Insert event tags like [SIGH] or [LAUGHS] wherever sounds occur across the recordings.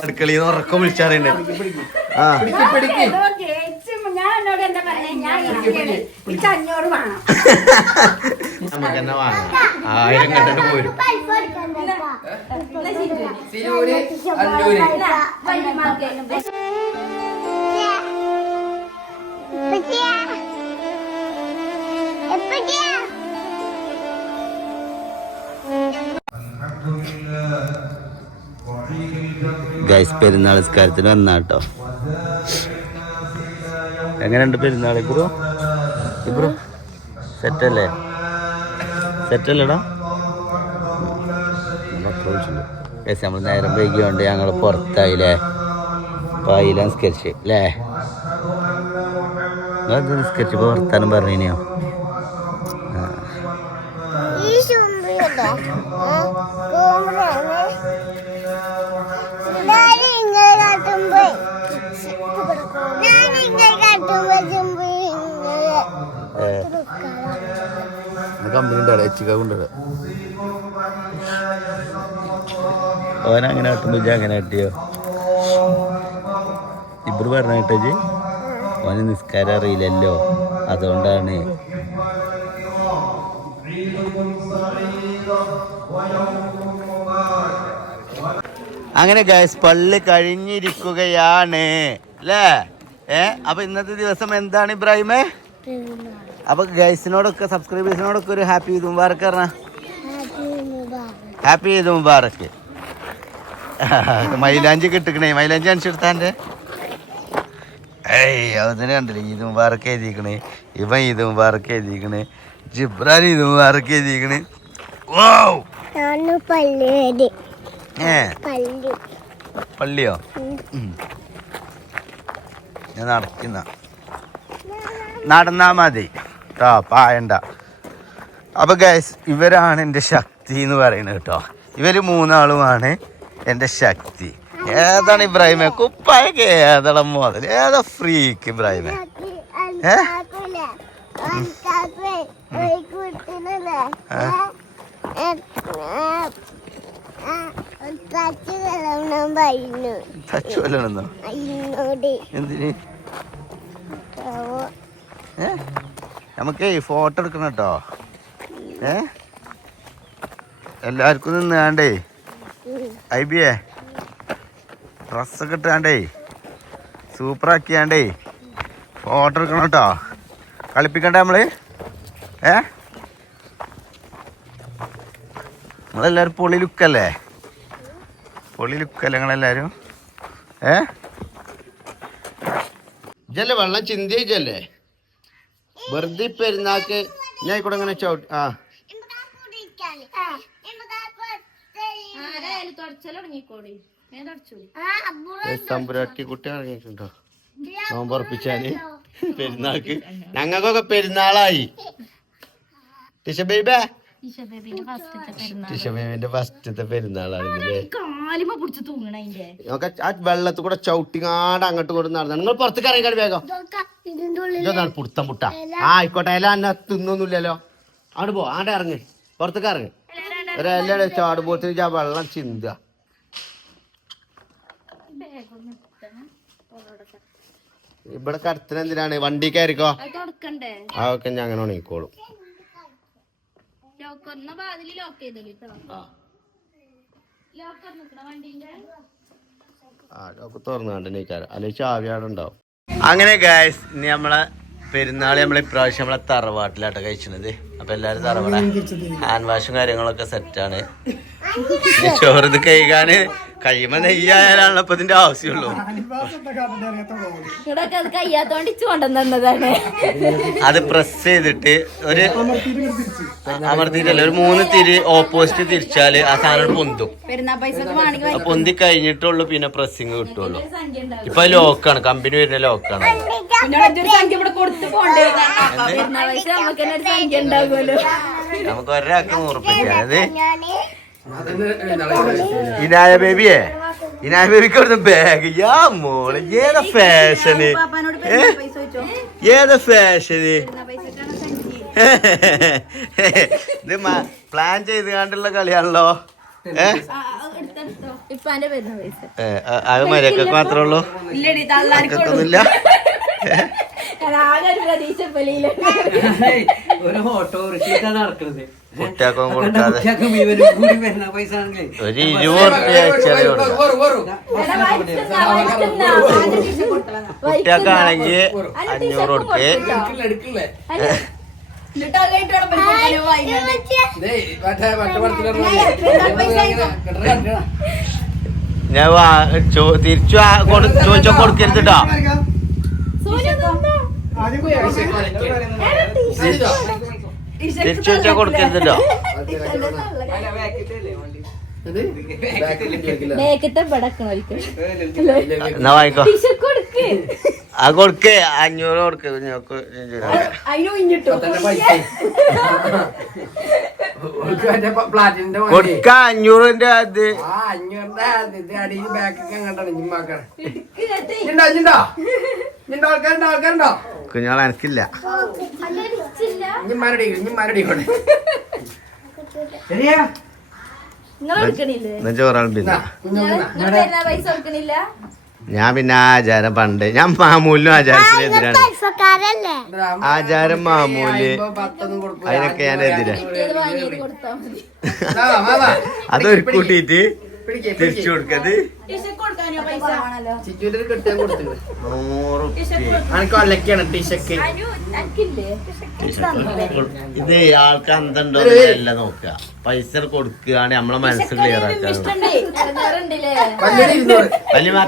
അടുക്കളയിൽ നിന്ന് ഉറക്കം വിളിച്ചാറുണ്ട് ആ. അഞ്ഞൂറ് നമുക്ക് തന്നെ വാങ്ങാം? ആയിരം കണ്ടിട്ട് പോരും. സിരൂര് ഗൈസ് പെരുന്നാൾ നിസ്കാരത്തിന് വന്നാട്ടോ. എങ്ങനെയുണ്ട് പെരുന്നാൾ ഇബ്രോ ഇബ്രോ സെറ്റല്ലേ? സെറ്റല്ലേടാ? ഗൈസ് നമ്മൾ നേരം വൈകിയോണ്ട് ഞങ്ങൾ പുറത്തായില്ലേ? പായില നിസ്കരിച്ച് അല്ലേ നിങ്ങളെന്ത് നിസ്കരിച്ചപ്പോൾ വർത്താനം പറഞ്ഞിനിയോ കമ്പനി ഉണ്ടാടെ എച്ചിക്ക കൊണ്ടുവരാ ഓൻ അങ്ങനെ കാട്ടുമ്പോ ഇജ്ജ് അങ്ങനെ കാട്ടിയോ ഇബ്രു പറഞ്ഞ കേട്ടജ് ഓന് നിസ്കാരം അറിയില്ലല്ലോ അതുകൊണ്ടാണ്. അങ്ങനെ ഗൈസ് പള്ളി കഴിഞ്ഞിരിക്കുകയാണ്. അല്ലേ ഏ? അപ്പൊ ഇന്നത്തെ ദിവസം എന്താണ് ഇബ്രാഹിമേ? അപ്പൊ ഗൈസിനോടൊക്കെ സബ്സ്ക്രൈബേഴ്സിനോടൊക്കെ ഒരു ഹാപ്പി ഈദ് മുബാറക്ക് പറഞ്ഞ? ഹാപ്പി ഈദ് മുബാറക്ക് മൈലാഞ്ചി കിട്ടിക്കണേ മൈലാഞ്ചി അനുസരിച്ചാന്റെ ഏയ് അതിന് കണ്ടില്ലേ ഈദ് മുബാറക്ക് എഴുതിക്കണേ. ഇവൻ ഈദ് മുബാറക്ക് എഴുതിക്കണേ. ജിബ്രാൻ ഈദ് മുബാറക്ക് എഴുതിക്കണേ. ഓ പള്ളിയോ? ഞാൻ നടക്കുന്ന. നടന്നാ മതി കേട്ടോ പായണ്ട അപ്പൊ ഗൈസ് ഇവരാണ് എന്റെ ശക്തി എന്ന് പറയുന്നത് കേട്ടോ ഇവർ മൂന്നാളുമാണ് എന്റെ ശക്തി ഏതാണ് ഇബ്രാഹിമെ കുപ്പായ ഏതളം മുതൽ ഏതാ ഫ്രീക്ക് ഇബ്രാഹിമെ ഏ? തച്ചു വല്ലണെന്നോ എന്തിന് ഏ നമുക്കേ ഫോട്ടോ എടുക്കണം കേട്ടോ. ഏ? എല്ലാവർക്കും നിന്ന് നിന്നാണ്ടേ ഐബിയേ? ഡ്രസ്സൊക്കെ സൂപ്പറാക്കി കണ്ടേ ഫോട്ടോ എടുക്കണം കേട്ടോ. കളിപ്പിക്കണ്ടേ നമ്മൾ? ഏ? നമ്മളെല്ലാവരും പൊളി ലുക്കല്ലേ? പൊളി ലുക്കല്ലേ നിങ്ങളെല്ലാവരും ഏ? ഇജല്ലേ വെള്ളം ചിന്തിച്ചല്ലേ? വെറുതെ പെരുന്നാക്ക് ഞാൻ കൂടെ അങ്ങനെ ചവിട്ടി ആ. തമ്പുരാട്ടി കുട്ടി ഇറങ്ങിയിട്ടുണ്ടോ? നോമ്പ് ഉറപ്പിച്ചാൽ പെരുന്നാൾക്ക് ഞങ്ങൾക്കൊക്കെ പെരുന്നാളായി. ടിഷബേബേ ടിഷബേബിന്റെ ഫസ്റ്റത്തെ പെരുന്നാളാണ് ആ വെള്ളത്തിൽ കൂടെ ചവിട്ടിങ്ങാട് അങ്ങോട്ട് കൊണ്ട് നടന്നു നിങ്ങൾ പുറത്തേക്ക് ഇറങ്ങിക്കാട് വേഗം. ഇതിന്റെ ഉള്ളിൽ ഇതാണ് പുടുത്തം പുട്ട. ആ ആയിക്കോട്ടെ എല്ലാം അന്ന തിന്നൊന്നുമില്ലല്ലോ. അങ്ങോട്ട് പോ ആടെ ഇറങ്ങി. പുറത്തേക്ക് ഇറങ്ങ്. ഒരെല്ലാം ചാടുമ്പോഴത്തേക്ക് ആ വെള്ളം ചിന്തുക. ഇവിടെ കടത്തിന് എന്തിനാണ്? വണ്ടി കയറിക്കോ? തുറക്കണ്ടേ? അതൊക്കെ ഞാൻ അങ്ങനെ ഉണങ്ങിക്കോളും. ലോക്കറിന വാതിൽ ലോക്ക് ചെയ്തോളൂ കേട്ടോ ലോക്കർ നിക്കണ വണ്ടിന്റെ. ആ ഒക്കെ തുറന്നു കണ്ട് നീക്കാറ് അല്ലെങ്കിൽ ചാവി ഉണ്ടാവും. അങ്ങനെ ഗായ്സ് ഇനി നമ്മളെ പെരുന്നാൾ നമ്മൾ ഇപ്രാവശ്യം നമ്മളെ തറവാട്ടിലാട്ടോ കഴിച്ചത് അപ്പൊ എല്ലാരും തറവാട. ഹാൻഡ് വാഷും കാര്യങ്ങളൊക്കെ സെറ്റാണ് ചോറ് കഴുകാന് കഴിയുമ്പോ നെയ്യായാലാണല്ലോ ഇപ്പൊ ഇതിന്റെ ആവശ്യമുള്ളൂ. ഇവിടൊക്കെ അത് കയ്യാത്തോണ്ട് ഇച്ചു കൊണ്ടുവന്നതാണ് അത് പ്രസ് ചെയ്തിട്ട് ഒരു അമർത്തിയിട്ടല്ല? ഒരു മൂന്ന് തിരി ഓപ്പോസിറ്റ് തിരിച്ചാൽ ആ സാധനം പൊന്തും. പൊന്തി കഴിഞ്ഞിട്ടുള്ളൂ പിന്നെ പ്രസ്സിങ് കിട്ടുള്ളൂ. ഇപ്പൊ ലോക്കാണ് കമ്പനി വരുന്ന ലോക്കാണ് നമുക്ക് ഒരാൾക്ക് ഞാൻ ഇനായ ബേബിയെ ഇനായ ബേബിക്ക് അവിടുന്ന് ബാഗ് യാ മോൾ ഏതാ ഫാഷന് ഏതാ ഫാഷന് ഇത് പ്ലാൻ ചെയ്ത് കണ്ടുള്ള കളിയാണല്ലോ. ഏഹ് അത് മര്യാദയ്ക്ക് മാത്രമേ ഉള്ളൂ. ഇല്ലടി ഒരു ഓട്ടോറിക്ഷ നടക്കുന്നത് കുട്ടിയാക്കും കൊടുക്കാതെ. ഒരു ഇരുപത് കുട്ടിയാക്കാണെങ്കിൽ അഞ്ഞൂറ് കൊടുക്കേ. ഞാൻ ചോ- തിരിച്ചു ചോദിച്ചാ കൊടുക്കരുത് കേട്ടോ തിരിച്ചു കൊടുക്കരുതല്ലോ [LAUGHS] എന്നാ വാങ്ങിക്കോ. ടീഷർട്ട് കൊടുക്ക്. ആ കൊടുക്കേ അഞ്ഞൂറ് കൊടുക്ക് ഞങ്ങൾക്ക് കൊടുക്ക. അഞ്ഞൂറിന്റെ അത്. ആ അഞ്ഞൂറിന്റെ ബാക്കൊക്കെ കണ്ടാണ് ജിമ്മാക്കാണ് ആൾക്കാരുണ്ടോ ആൾക്കാരുണ്ടോ? കുഞ്ഞോളെ അനക്കില്ല. ഞാൻ പിന്നെ ആചാരം പണ്ട് ഞാൻ മാമൂലിനും ആചാരത്തിന് എതിരാണ്. ആചാരം മാമൂൽ. അതിനൊക്കെ ഞാൻ എതിരാ. അതൊരു കൂട്ടിയിട്ട് തിരിച്ചു കൊടുക്കത്? കൊടുത്തിട്ടുണ്ട്. നൂറ് അനക്ക് ഒലക്കാണ് ടീഷക്ക് ഇത് ആൾക്ക് അന്തണ്ടോ അല്ല നോക്കുക. പൈസ കൊടുക്കുകയാണെങ്കിൽ നമ്മളെ മനസ്സ് ക്ലിയർ ആക്കുക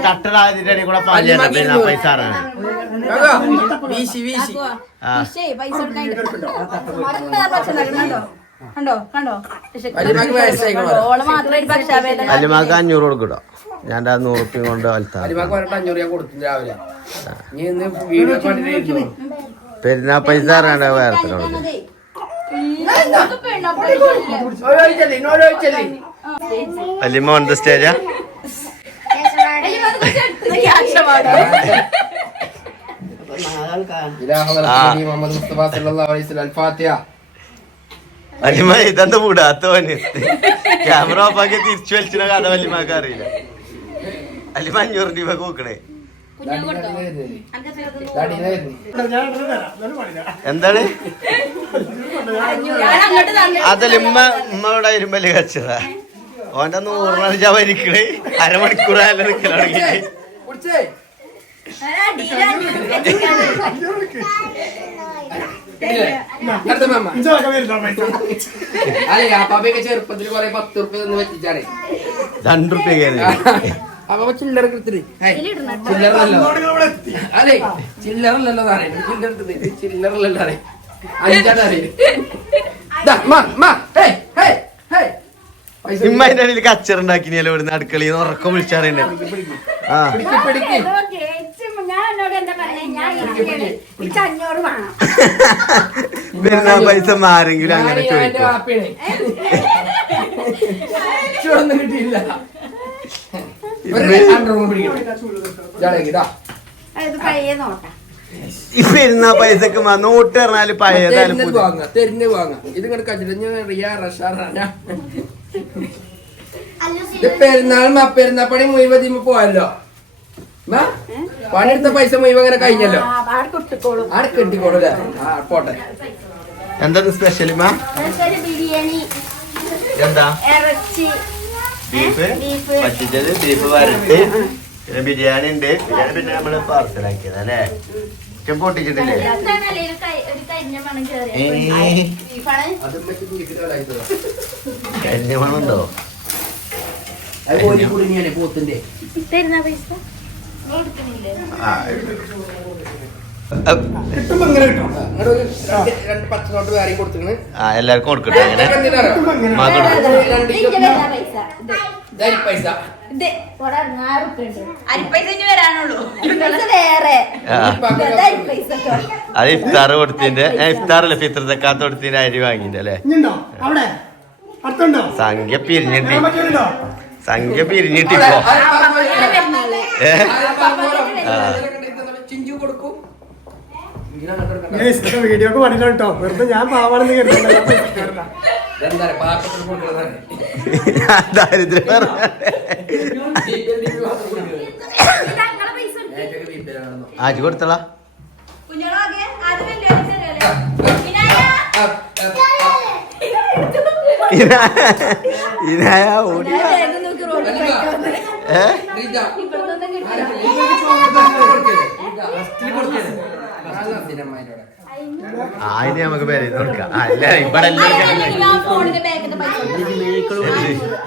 തട്ടടാതിന്റെ കൂടെ പല്ല് പിന്നെ ആ പൈസ അറിയണം? വീശി വീശി. പൈസ കണ്ടോ? കണ്ടോ? വലിയമ്മക്ക് വയസ്സായിക്കണോ ഓൾ മാത്രം പക്ഷാഭേദം അല്ലിമാക്ക് അഞ്ഞൂറ് കൊടുക്കട്ടോ ഞാൻ ആ നൂറ് റുപ്യ കൊണ്ട് വലുത്താണ് അലിമാക്ക് പറഞ്ഞിട്ട് അഞ്ഞൂറ് ഞാൻ കൊടുത്തു രാവിലെ. നീ ഇന്ന് വീഡിയോ കണ്ടിട്ട് പെരുന്നാ പൈസ അറിയണ്ട വേറെ അലിമ ഓൺ ദ സ്റ്റേജാ മുഹമ്മദ് മുസ്തഫ സല്ലല്ലാഹു അലൈഹി വസല്ലം അൽ-ഫാത്തിഹ. വല്യമ്മ ഇതെന്താ വിടാത്തോന് ക്യാമറ ഓഫാക്കി തിരിച്ചു വലിച്ചിന കഥ വല്യമ്മക്ക് അറിയില്ല. വല്യമ്മ അഞ്ഞൂറ് രൂപ കൂക്കണേ. എന്താണ്? അതല്ല ഉമ്മ ഉമ്മയുടെ ഇരുമ്പൽ കച്ചറ ഓന്റെ നൂറിനടിച്ചാ വരിക്കണേ അരമണിക്കൂറായാലും നിക്കല തുടങ്ങിയിട്ട്. കുടിച്ചേ. അടുത്ത മാമ. [LAUGHS] അല്ലേ അപ്പാപ്പയൊക്കെ ചെറുപ്പത്തിൽ കൊറേ പത്ത് ഉറുപ്പ്യ തന്ന് പറ്റിച്ചാണേ രണ്ടു റുപ്യ അപ്പൊ ചില്ലറ ചില്ലറല്ലോ ചില്ലറ അഞ്ചാണ് ഇടയിൽ ഇവിടുന്ന് അടുക്കളയിൽ നിന്ന് ഉറക്കം ആ. വരുന്ന പൈസ മാറെങ്കിലും അങ്ങനെ ഇപ്പൊ പൈസ ചോദിക്കും കിട്ടിയില്ല. പൈസക്ക് നോട്ട് പറഞ്ഞാൽ പഴയതായാലും പെരുന്നാളും പുതിയ വാങ്ങാം ഇത് ഇങ്ങോട്ട് കച്ചിട്ട് റിയ റഷാറാണ് ഇത് പെരുന്നാൾ പെരുന്നാപ്പണി മുഴുവൻ പോയല്ലോ. പണിയെടുത്ത പൈസ മുഴുവൻ അങ്ങനെ കഴിഞ്ഞല്ലോ. ആർക്ക് കെട്ടിക്കോളൂല്ലേ ആ പോട്ടെ. എന്താ സ്പെഷ്യൽ മാ ബിരിയാണി. എന്താ? ഇറച്ചി. ബീഫ്. പറ്റിച്ചത് ബീഫ്. വരട്ട്. പിന്നെ ബിരിയാണി ഉണ്ട്. ബിരിയാണി പിന്നെ നമ്മൾ പാർസലാക്കിയത് അല്ലേ? ചിക്കൻ പൊട്ടിച്ചിട്ടില്ലേ? കരിഞ്ഞ മണം ഏ കേറിയ. അത് ഉമ്മച്ചി കുടിക്കുന്നതാ. കരിഞ്ഞ മണമുണ്ടോ? അത് കോരി കുടുങ്ങിയാണ് പോത്തിന്റെ? തരുന്ന പൈസ? എല്ലാവർക്കും കൊടുക്കട്ടെ അങ്ങനെ പൈസ. അത് ഇഫ്താർ കൊടുത്തിന്റെ ഇഫ്താറല്ല? ഫിത്ര തക്കാത്ത കൊടുത്തിന്റെ അരി വാങ്ങിന്റെ അല്ലേ? അവിടെ? അടുത്തുണ്ടോ? സംഖ്യ പിരിഞ്ഞിട്ട് സംഖ്യ പിരിഞ്ഞിട്ടിപ്പോ വീഡിയോക്ക് വേണ്ടിട്ടാണ് കേട്ടോ. വെറുതെ ഞാൻ പാവാണെന്ന് കരുതുന്നില്ല. ദാരിദ്ര്യം. ആജി കൊടുത്തളാ. കുഞ്ഞോളാകെ ആദ്യം വലിയ വിനായ ആ, ആ, ആ. ഇനായ ഓടി ആയിരം നമുക്ക് പേര് കൊടുക്കാം അല്ല ഇവിടെ.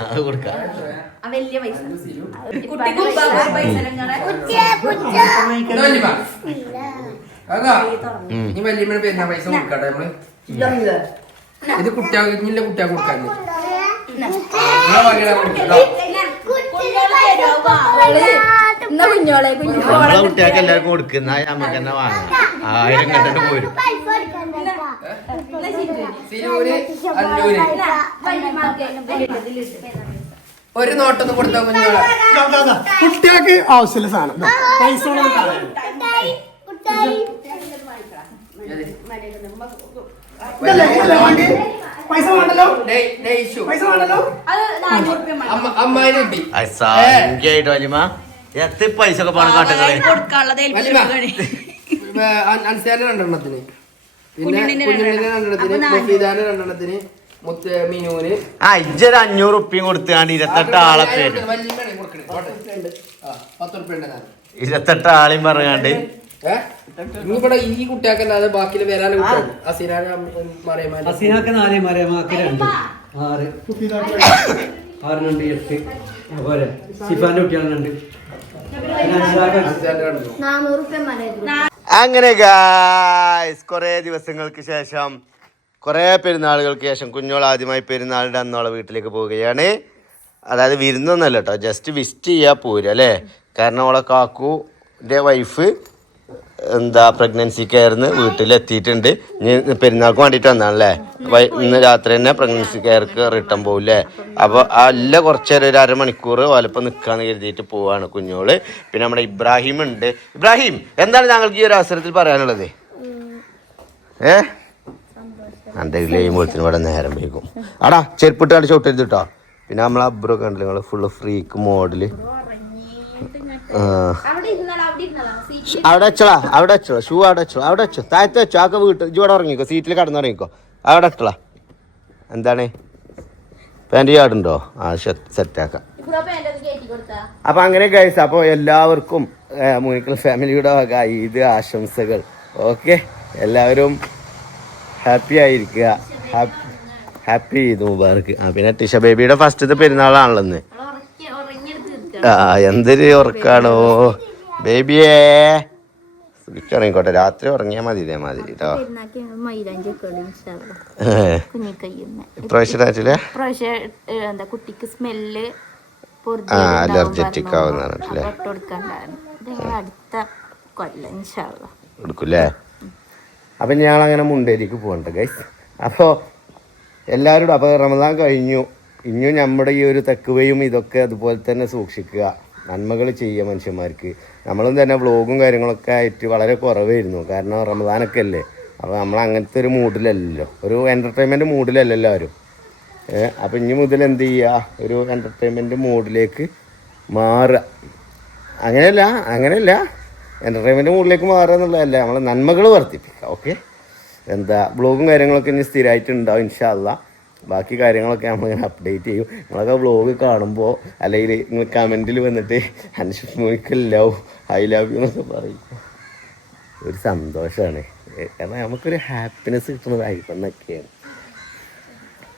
അത് കൊടുക്കാം വലിയ പൈസ കുട്ടിക്ക് പൈസ ഇതാ ഇനിയുള്ള കുട്ടിയാൾക്ക് കൊടുക്കാൻ നമ്മളെ എല്ലാവർക്കും കൊടുക്കുന്ന നമുക്ക് തന്നെ വാങ്ങാം. ആയിരം കണ്ടിട്ട് പോരും. ഒരു നോട്ടൊന്ന് കൊടുത്താ കുഞ്ഞോളെ കുട്ടികൾക്ക് ആവശ്യമില്ല സാധനം. പൈസ കളയാം. ഇതല്ലേ, ഇതല്ലേ വണ്ടി? പൈസ വേണ്ടല്ലോ. പൈസ വേണ്ടല്ലോ സംഖ്യയായിട്ട് എത്ര പൈസ ഒക്കെ പണം കാട്ടുകളെ? രണ്ടെണ്ണത്തിന്. പിന്നെ. രണ്ടെണ്ണത്തിന്. മുഫീദാന് രണ്ടെണ്ണത്തിന് ആ ഇജ്ജൊരു അഞ്ഞൂറ് ഉപ്പിയും കൊടുത്താണ്ട് ഇരുപത്തെട്ട് ആളെ പേര്. ഇരുപത്തെട്ട് ആളെയും പറഞ്ഞാണ്ട് ഏ? ഇനിയിവിടെ ഈ കുട്ടിയാക്കല്ലാതെ ബാക്കി വരാൻ കുട്ടിയാണ് ഹസീനാക്ക് നാല് മരമാക്ക് രണ്ട്. ആറ്. ആറ് രണ്ട്. എട്ട്. അതുപോലെ. സിഫാന്റെ കുട്ടികൾ രണ്ട്. അങ്ങനെ ഗായ്സ് കുറേ ദിവസങ്ങൾക്ക് ശേഷം കുറേ പെരുന്നാളുകൾക്ക് ശേഷം കുഞ്ഞോൾ ആദ്യമായി പെരുന്നാളിന്റെ അന്നോളെ വീട്ടിലേക്ക് പോവുകയാണ്. അതായത് വിരുന്നൊന്നല്ല കേട്ടോ ജസ്റ്റ് വിസിറ്റ് ചെയ്യാൻ പോരുക അല്ലേ? കാരണം അവളെ കാക്കുന്റെ വൈഫ് എന്താ പ്രഗ്നൻസി കെയർന്ന് വീട്ടിലെത്തിയിട്ടുണ്ട്. ഇനി പെരുന്നാൾക്ക് വേണ്ടിയിട്ട് വന്നാണല്ലേ? ഇന്ന് രാത്രി തന്നെ പ്രഗ്നൻസി കെയർക്ക് റിട്ടേൺ പോകില്ലേ അപ്പോൾ അല്ല കുറച്ചേരം ഒരു അരമണിക്കൂർ ഓലപ്പം നിൽക്കാന്ന് കരുതിയിട്ട് പോവാണ് കുഞ്ഞോൾ. പിന്നെ നമ്മുടെ ഇബ്രാഹിം ഉണ്ട്. ഇബ്രാഹിം എന്താണ് താങ്കൾക്ക് ഈ ഒരു അവസരത്തിൽ പറയാനുള്ളത്? ഏ? എന്റെ കൊടുത്തിന് ഇവിടെ നേരം വൈകും. ആടാ ചെരുപ്പിട്ട് കളി ചോട്ടരുത് കേട്ടോ പിന്നെ നമ്മളെ അബ്രോ കണ്ടില്ല ഫുള്ള് ഫ്രീക്ക് മോഡൽ അവിടെ വെച്ചോളാ അവിടെ വെച്ചോ ഷൂ അവിടെ വെച്ചോ അവിടെ വെച്ചോ. താഴത്ത് വെച്ചോ ആക്കെ വീട്ട് ഇവിടെ ഇറങ്ങിക്കോ സീറ്റിൽ കടന്നിറങ്ങിക്കോ അവിടെ വെച്ചോളാ. എന്താണ്? പാന്റ് ചാടുണ്ടോ ആ സെറ്റാക്കാം അപ്പം അങ്ങനെ കഴിച്ച അപ്പോൾ എല്ലാവർക്കും മുനിക്കൽ ഫാമിലിയുടെ വക ഈദ് ആശംസകൾ. ഓക്കെ? എല്ലാവരും ഹാപ്പി ആയിരിക്കുക. ഹാപ്പി ഈദ് മുബാർക്ക് ആ പിന്നെ ടിഷ ബേബിയുടെ ഫസ്റ്റത്തെ പെരുന്നാളാണല്ലോ ഇന്ന്. ആ എന്തൊരു ഉറക്കാണോ? ബേബിയേ. ഉറങ്ങിക്കോട്ടെ രാത്രി ഉറങ്ങിയാൽ മതി ഇതേമാതിരി കേട്ടോ മൈലാഞ്ചി കുഞ്ഞിക്കയ്യുന്ന. ഇപ്രാവശ്യം രാത്രിയിലെ പ്രാവശ്യം എന്താ കുട്ടിക്ക് സ്മെല്ല് ആ അലർജറ്റിക് ആവുന്ന പറഞ്ഞിട്ടില്ലേ? കൊടുക്കണ്ടായിരുന്നു. ഇത് ഞങ്ങൾ അടുത്ത കൊല്ലം അപ്പം ഞങ്ങൾ അങ്ങനെ മുണ്ടേരിക്ക് പോകണ്ട ഗൈസ് അപ്പോൾ എല്ലാവരോടും അപ്പോൾ റമദാൻ കഴിഞ്ഞു. ഇനിയും നമ്മുടെ ഈ ഒരു തെക്കുവയും ഇതൊക്കെ അതുപോലെ തന്നെ സൂക്ഷിക്കുക. നന്മകൾ ചെയ്യുക മനുഷ്യന്മാർക്ക്. നമ്മളും തന്നെ വ്ളോഗും കാര്യങ്ങളൊക്കെ ആയിട്ട് വളരെ കുറവായിരുന്നു. കാരണം റമദാനൊക്കെ അല്ലേ? അപ്പോൾ നമ്മൾ അങ്ങനത്തെ ഒരു മൂഡിലല്ലല്ലോ. ഒരു എന്റർടൈൻമെന്റ് മൂഡിലല്ലല്ലോ ആരും ഏഹ് അപ്പം ഇനി മുതൽ എന്ത് ചെയ്യുക? ഒരു എന്റർടൈൻമെന്റ് മൂഡിലേക്ക് മാറുക. അങ്ങനെയല്ല അങ്ങനെയല്ല. എന്റർടൈൻമെന്റ് മൂഡിലേക്ക് മാറുക എന്നുള്ളതല്ല. നമ്മൾ നന്മകൾ വർദ്ധിപ്പിക്കുക. ഓക്കെ? എന്താ? ബ്ലോഗും കാര്യങ്ങളൊക്കെ ഇനി സ്ഥിരമായിട്ടുണ്ടാവും ഇൻഷാല്ല ബാക്കി കാര്യങ്ങളൊക്കെ നമ്മളിങ്ങനെ അപ്ഡേറ്റ് ചെയ്യും. നിങ്ങളൊക്കെ വ്ളോഗ് കാണുമ്പോൾ അല്ലെങ്കിൽ നിങ്ങൾ കമന്റിൽ വന്നിട്ട് അൻഷുക്ക് ലവ് ഐ ലവ് യു എന്നൊക്കെ പറയും. ഒരു സന്തോഷമാണ് കാരണം നമുക്കൊരു ഹാപ്പിനെസ് കിട്ടുന്നത് ആയിട്ടൊന്നൊക്കെയാണ്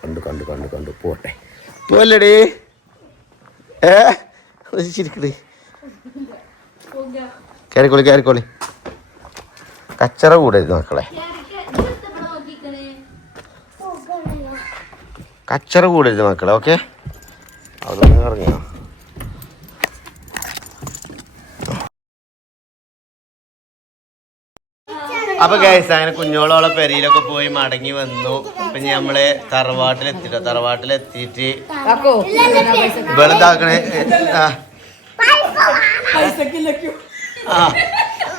കണ്ടു കണ്ടു കണ്ടു കണ്ടു. പോട്ടെ. പോലടി ഏ? ചിരിക്കടി കയറിക്കോളി കയറിക്കോളി കച്ചറ കൂടരുത് മക്കളെ. കച്ചറ കൂടരുത് മക്കളെ ഓക്കെ അതൊന്നും ഇറങ്ങിയോ അപ്പൊ ഗൈസ് അങ്ങനെ കുഞ്ഞോളോളെ പെരയിലൊക്കെ പോയി മടങ്ങി വന്നു. ഇപ്പൊ നമ്മൾ തറവാട്ടിലെത്തിട്ടോ. തറവാട്ടിലെത്തിയിട്ട് വെളുതാക്കണേ ആ.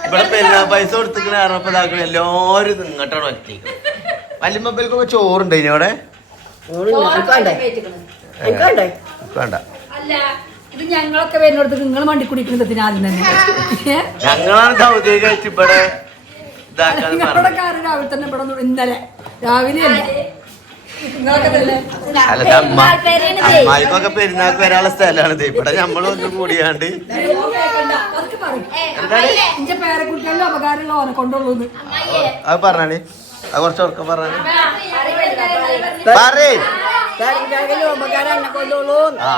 ഇവിടെ പെരുന്നാ പൈസ കൊടുത്തിക്കണ കാരണം ഇപ്പൊ ഇതാക്കണ എല്ലാരും ഇങ്ങോട്ടാണ് ഒറ്റ വല്യമ്മപ്പൽക്കൊക്കെ ചോറുണ്ട് ഇനി അവിടെ? വേണ്ട അല്ല ഇത് ഞങ്ങളൊക്കെ വരുന്നിടത്ത് നിങ്ങൾ വണ്ടി കുടിക്കുന്നത് ആദ്യം തന്നെ. ഞങ്ങളാണ് സൗദി കഴിച്ച് ഇവിടെ പറഞ്ഞത്. കാര്യം രാവിലെ തന്നെ ഇവിടെ ഇന്നലെ. രാവിലെ അല്ല? അല്ല ഇത് അമ്മ അമ്മായിക്കൊക്കെ പെരുന്നാൾക്ക് വരാനുള്ള സ്ഥലമാണ് ഇവിടെ ഇവിടെ നമ്മളൊന്നും കൂടിയാണ്ട്. അത് പറഞ്ഞാണേ അത് കുറച്ച് ഉറക്കം പറഞ്ഞാണി ആ.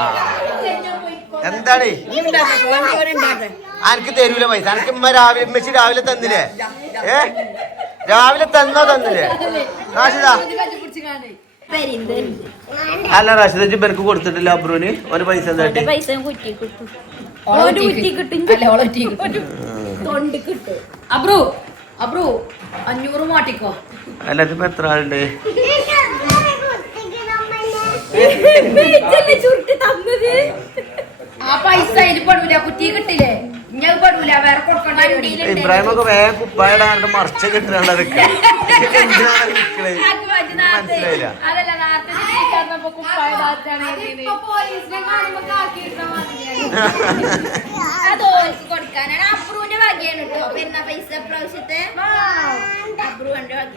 എന്താണ്? അനക്ക് തരൂല പൈസ. അനക്ക് ഉമ്മ രാവിലെ ഉമ്മച്ചി രാവിലെ തന്നില്ലേ? ഏ? രാവിലെ തന്നോ തന്നില്ലേ? റാഷിദ. അല്ല റാഷിദ ബെനക്ക് കൊടുത്തിട്ടില്ല അബ്രൂന്. ഒരു പൈസ പൈസ അബ്രു അബ്രു അഞ്ഞൂറ് മാട്ടിക്കോ അല്ല ഇതിപ്പോ എത്ര ആളുണ്ട്? ആ പൈസ അതിൽ പെടൂല കുറ്റി കിട്ടില്ലേ? ഇഞ്ഞ പെടൂല വേറെ കൊടുക്കണ്ട ഇബ്രാഹിം ഒക്കെ വേഗം മറച്ച കിട്ടാണ്ട് അതൊക്കെ. [LAUGHS] എന്തിനാണ് നിക്കണേ? മനസ്സിലായില്ല. [LAUGHS] കൊടുക്കാനാണ്. അപ്രൂവിന്റെ വകയാണ് കേട്ടോ പിന്നെ പൈസ പ്രാവശ്യത്തെ അപ്രൂവിന്റെ വക